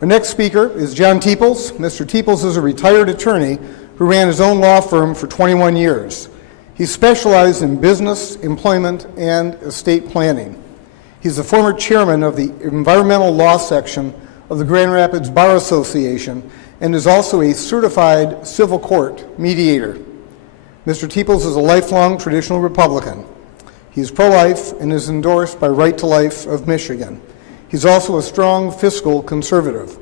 Our next speaker is John Teeples. Mr. Teeples is a retired attorney who ran his own law firm for 21 years. He specialized in business, employment, and estate planning. He's the former chairman of the environmental law section of the Grand Rapids Bar Association and is also a certified civil court mediator. Mr. Teeples is a lifelong traditional Republican. He's pro-life and is endorsed by Right to Life of Michigan. He's also a strong fiscal conservative.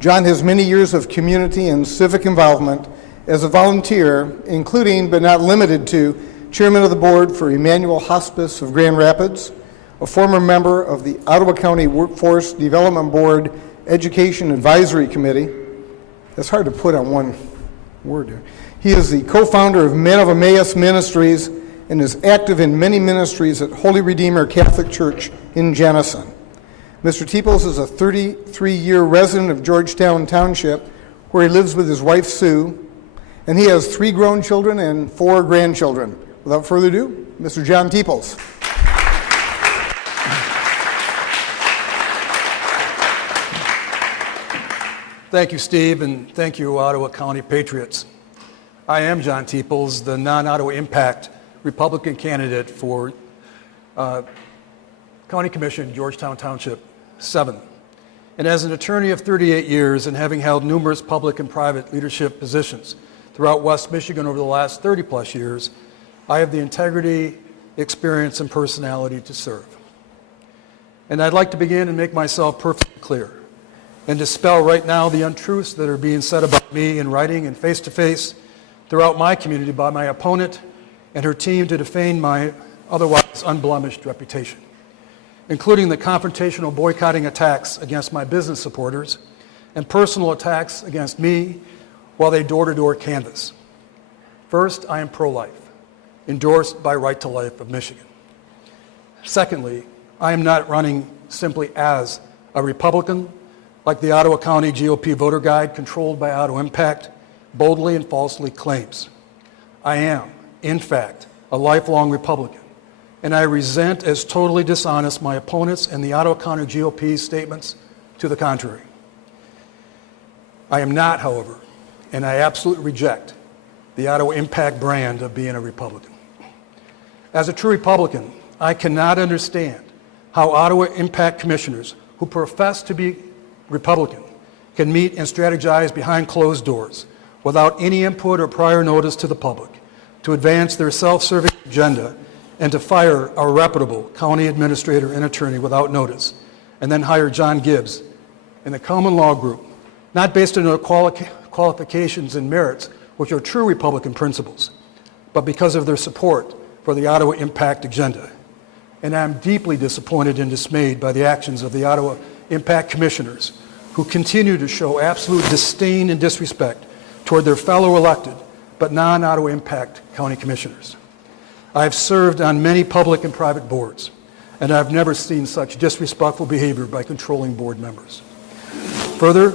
John has many years of community and civic involvement as a volunteer, including but not limited to chairman of the board for Emmanuel Hospice of Grand Rapids, a former member of the Ottawa County Workforce Development Board Education Advisory Committee. That's hard to put on one word there. He is the co-founder of Men of Emmaus Ministries and is active in many ministries at Holy Redeemer Catholic Church in Janison. Mr. Teeples is a 33-year resident of Georgetown Township, where he lives with his wife, Sue, and he has 3 grown children and 4 grandchildren. Without further ado, Mr. John Teeples. Thank you, Steve, and thank you, Ottawa County Patriots. I am John Teeples, the non-Ottawa Impact Republican candidate for County Commission, Georgetown Township 7. And as an attorney of 38 years and having held numerous public and private leadership positions throughout West Michigan over the last 30-plus years, I have the integrity, experience, and personality to serve. And I'd like to begin and make myself perfectly clear and dispel right now the untruths that are being said about me in writing and face-to-face throughout my community by my opponent and her team to defame my otherwise unblemished reputation, including the confrontational boycotting attacks against my business supporters and personal attacks against me while they door-to-door canvass. First, I am pro-life, endorsed by Right to Life of Michigan. Secondly, I am not running simply as a Republican, like the Ottawa County GOP voter guide controlled by Ottawa Impact boldly and falsely claims. I am, in fact, a lifelong Republican, and I resent as totally dishonest my opponents and the Ottawa County GOP statements to the contrary. I am not, however, and I absolutely reject the Ottawa Impact brand of being a Republican. As a true Republican, I cannot understand how Ottawa Impact commissioners who profess to be Republican can meet and strategize behind closed doors without any input or prior notice to the public to advance their self-serving agenda and to fire a reputable county administrator and attorney without notice, and then hire John Gibbs in the common law group, not based on their qualifications and merits, which are true Republican principles, but because of their support for the Ottawa Impact agenda. And I'm deeply disappointed and dismayed by the actions of the Ottawa Impact commissioners who continue to show absolute disdain and disrespect toward their fellow elected but non-Ottawa Impact County Commissioners. I have served on many public and private boards, and I've never seen such disrespectful behavior by controlling board members. Further,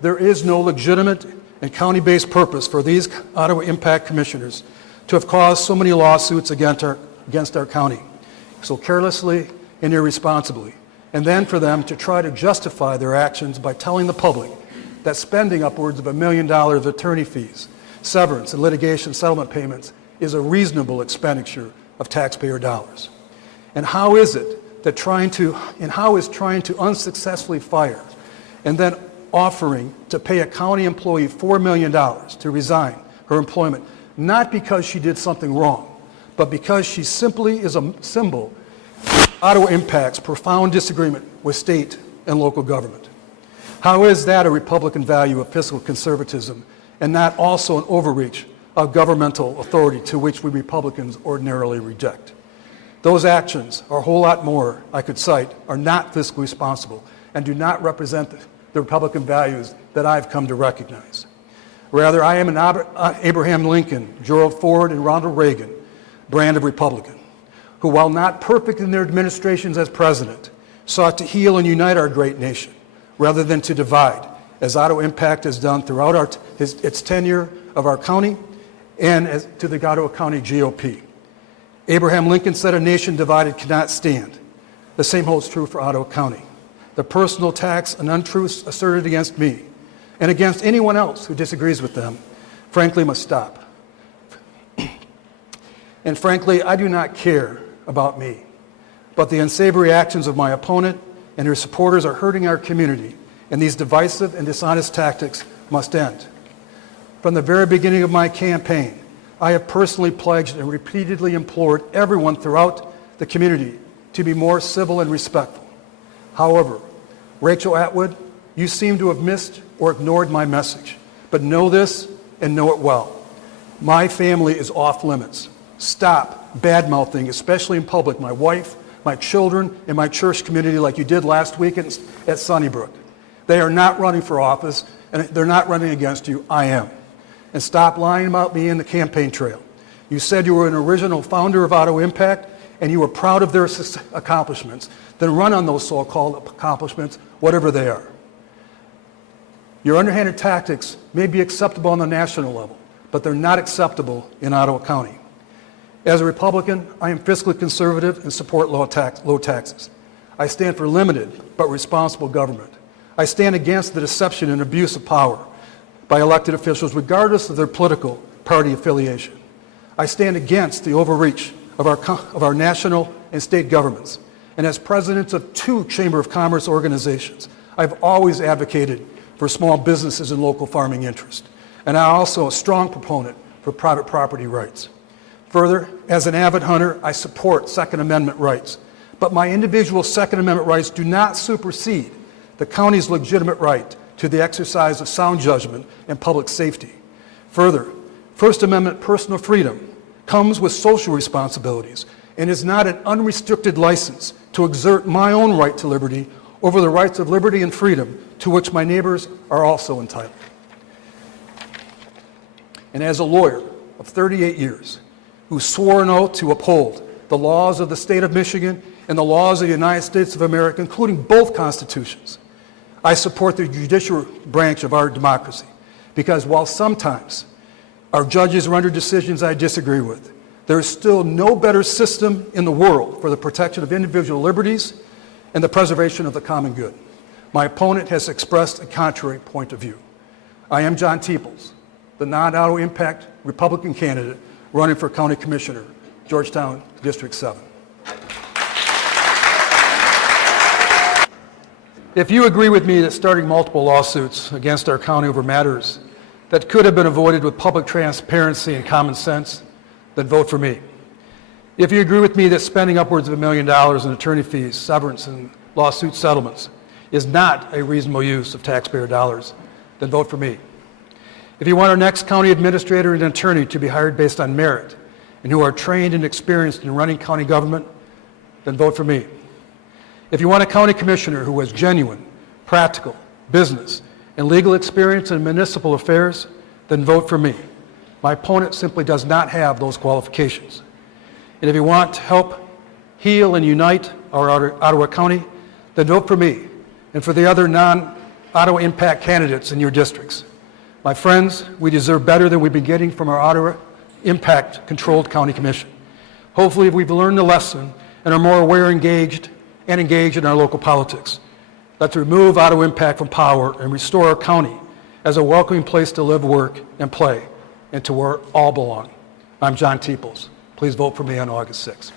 there is no legitimate and county-based purpose for these Ottawa Impact Commissioners to have caused so many lawsuits against our county so carelessly and irresponsibly, and then for them to try to justify their actions by telling the public that spending upwards of $1 million of attorney fees, severance, and litigation settlement payments is a reasonable expenditure of taxpayer dollars. And how is trying to unsuccessfully fire and then offering to pay a county employee $4 million to resign her employment, not because she did something wrong, but because she simply is a symbol of Ottawa Impact's profound disagreement with state and local government? How is that a Republican value of fiscal conservatism and not also an overreach of governmental authority to which we Republicans ordinarily reject? Those actions, or a whole lot more I could cite, are not fiscally responsible and do not represent the Republican values that I've come to recognize. Rather, I am an Abraham Lincoln, Gerald Ford, and Ronald Reagan brand of Republican, who, while not perfect in their administrations as president, sought to heal and unite our great nation rather than to divide, as Ottawa Impact has done throughout its tenure of our county and to the Ottawa County GOP. Abraham Lincoln said, "A nation divided cannot stand." The same holds true for Ottawa County. the personal attacks and untruths asserted against me and against anyone else who disagrees with them, frankly, must stop. And frankly, I do not care about me, but the unsavory actions of my opponent and her supporters are hurting our community, and these divisive and dishonest tactics must end. From the very beginning of my campaign, I have personally pledged and repeatedly implored everyone throughout the community to be more civil and respectful. However, Rachel Atwood, you seem to have missed or ignored my message, but know this and know it well. My family is off limits. Stop bad-mouthing, especially in public, my wife, my children, and my church community like you did last week at Sunnybrook. They are not running for office, and they're not running against you. I am. And stop lying about me in the campaign trail. You said you were an original founder of Ottawa Impact, and you were proud of their accomplishments. Then run on those so-called accomplishments, whatever they are. Your underhanded tactics may be acceptable on the national level, but they're not acceptable in Ottawa County. As a Republican, I am fiscally conservative and support low taxes. I stand for limited but responsible government. I stand against the deception and abuse of power by elected officials regardless of their political party affiliation. I stand against the overreach of our national and state governments. And as presidents of 2 Chamber of Commerce organizations, I've always advocated for small businesses and local farming interests. And I'm also a strong proponent for private property rights. Further, as an avid hunter, I support Second Amendment rights. But my individual Second Amendment rights do not supersede the county's legitimate right to the exercise of sound judgment and public safety. Further, First Amendment personal freedom comes with social responsibilities and is not an unrestricted license to exert my own right to liberty over the rights of liberty and freedom to which my neighbors are also entitled. And as a lawyer of 38 years, who swore an oath to uphold the laws of the state of Michigan and the laws of the United States of America, including both constitutions, I support the judicial branch of our democracy because while sometimes our judges render decisions I disagree with, there is still no better system in the world for the protection of individual liberties and the preservation of the common good. My opponent has expressed a contrary point of view. I am John Teeples, the non-Ottawa Impact Republican candidate running for County Commissioner, Georgetown District 7. If you agree with me that starting multiple lawsuits against our county over matters that could have been avoided with public transparency and common sense, then vote for me. If you agree with me that spending upwards of $1 million in attorney fees, severance, and lawsuit settlements is not a reasonable use of taxpayer dollars, then vote for me. If you want our next county administrator and attorney to be hired based on merit and who are trained and experienced in running county government, then vote for me. If you want a county commissioner who has genuine, practical, business, and legal experience in municipal affairs, then vote for me. My opponent simply does not have those qualifications. And if you want to help heal and unite our Ottawa County, then vote for me and for the other non-Ottawa Impact candidates in your districts. My friends, we deserve better than we've been getting from our Ottawa Impact-controlled county commission. Hopefully, we've learned the lesson and are more aware and engaged in our local politics. Let's remove Ottawa Impact from power and restore our county as a welcoming place to live, work, and play, and to where all belong. I'm John Teeples. Please vote for me on August 6th.